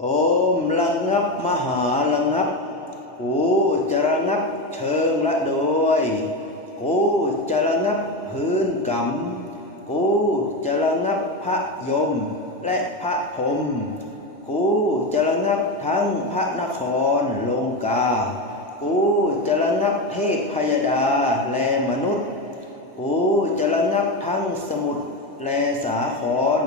โอมระงับมหาระงับกูจะระงับเชิงละโดย กูจะระงับพื้นกรรมกูจะระงับพระยมและพระพรมกูจะระงับทั้งพระนครลงกา กูจะระงับเทพพยดาและมนุษย์ กูจะระงับทั้งสมุทรและสาคร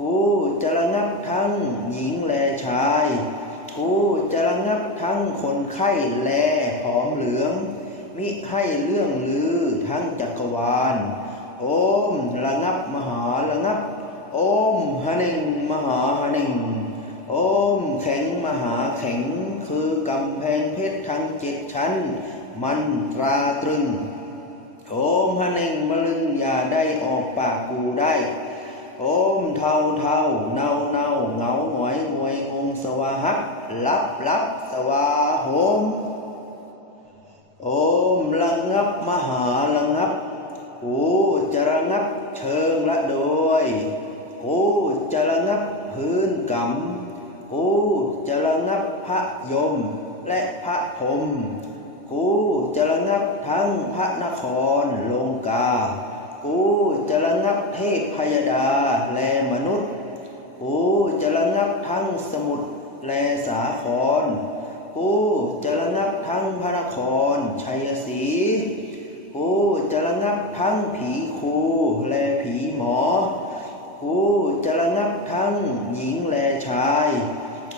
กูจะระงับทั้งหญิงแลชาย กูจะระงับทั้งคนไข้และผอมเหลือง มิให้เรื่องลือทั้งจักรวาล โอมระงับมหาระงับ โอมฮะนิงมหาฮะนิงโอมแข็งมหาแข็งคือกำแพงเพชรทั้งเจ็ดชั้น มันตราตรึงโอมฮะนิงมะลึงอย่าได้ออกปากกูได้ เทาเทาเนาเนาเหงาหงอยงวยองสวาหักลับลับสวาโหมโอมระงับมหาระงับกูจะระงับเชิงละโดยกูจะระงับพื้นกรรมกูจะระงับพระยมและพระพรมกูจะระงับทั้งพระนครลงกา จะระงับเทพพยดาแลมนุษย์ กูจะระงับทั้งสมุทรแลสาคร กูจะระงับทั้งพระนครชัยศรีกูจะระงับทั้งผีครูและผีหมอ กูจะระงับทั้งหญิงและชาย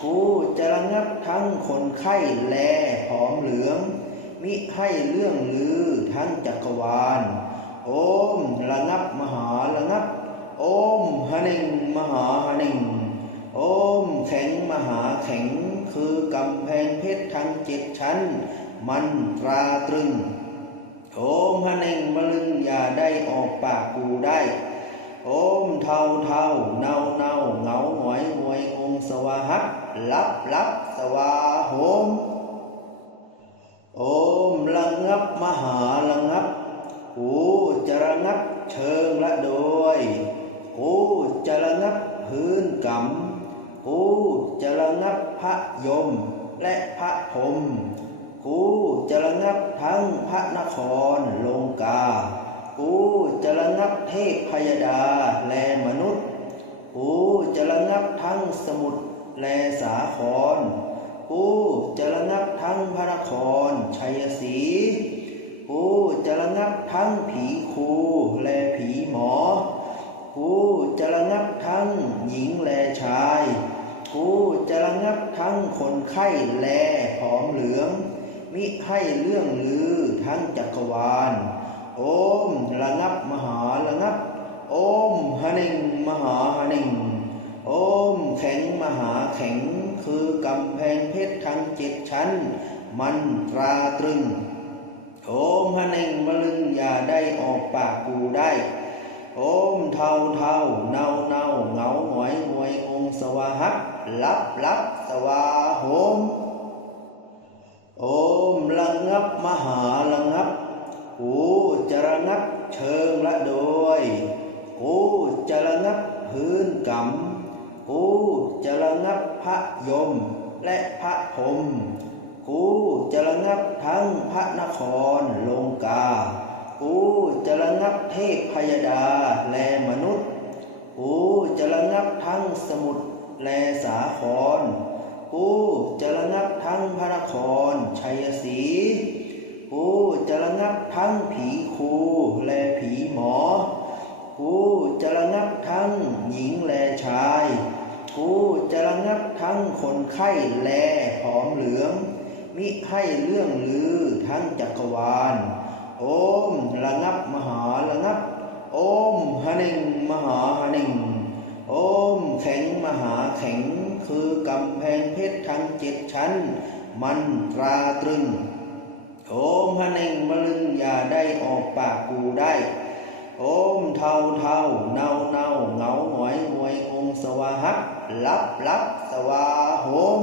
กูจะระงับทั้งคนไข้และผอมเหลือง มิให้เรื่องลือทั้งจักรวาล โอมระงับมหาระงับ โอมฮะนิงมหาฮะนิงโอมแข็งมหาแข็งคือกำแพงเพชรทั้งเจ็ดชั้น มันตราตรึงโอมฮะนิงมะลึงอย่าได้ออกปากกูได้ โอมเทาเทาเนาเนาเหงาหงอยงวยองสวาหักลับลับสวาโหมโอมระงับมหาระงับกู จะระงับเชิงละโดย กูจะระงับพื้นกรรมกูจะระงับพระยม และพระพรมกูจะระงับทั้งพระนครลงกา กูจะระงับเทพพยดาและมนุษย์ กูจะระงับทั้งสมุทรและสาคร กูจะระงับับทั้งคนไข้และผอมเหลือง มิให้เรื่องลือทั้งจักรวาล โอมระงับมหาระงับ โอมฮะนิงมหาฮะนิงโอมแข็งมหาแข็งคือกำแพงเพชรทั้งเจ็ดชั้น มันตราตรึง โอมฮะนิงมะลึงอย่าได้ออกปากกูได้ โอมเทาเทาเนา ลับลับสวาโหมโอมระงับมหาระงับกูจะระงับเชิงละโดยกูจะระงับพื้นกรรมกูจะระงับพระยมและพระพรมกูจะระงับทั้งพระนครลงกา กูจะระงับเทพพยดาและมนุษย์ กูจะระงับทั้งสมุทร แลสาครกูจะระงับทั้งพระนคร ชัยศรีกูจะระงับทั้งผีครูและผีหมอกูจะระงับทั้งหญิงและชายกูจะระงับทั้งคนไข้แลผอมเหลือง มิให้เรื่องลือทั้งจักรวาล โอมระงับมหาระงับ โอมฮะนิงมหาฮะนิง โอมแข็งมหาแข็งคือกำแพงเพชรทั้งเจ็ดชั้น มันตราตรึงโอมฮะนิงมะลึงอย่าได้ออกปากกูได้ โอมเทาเทาเนาเนาเหงาหงอยงวยองสวาหักลับลับสวาโหม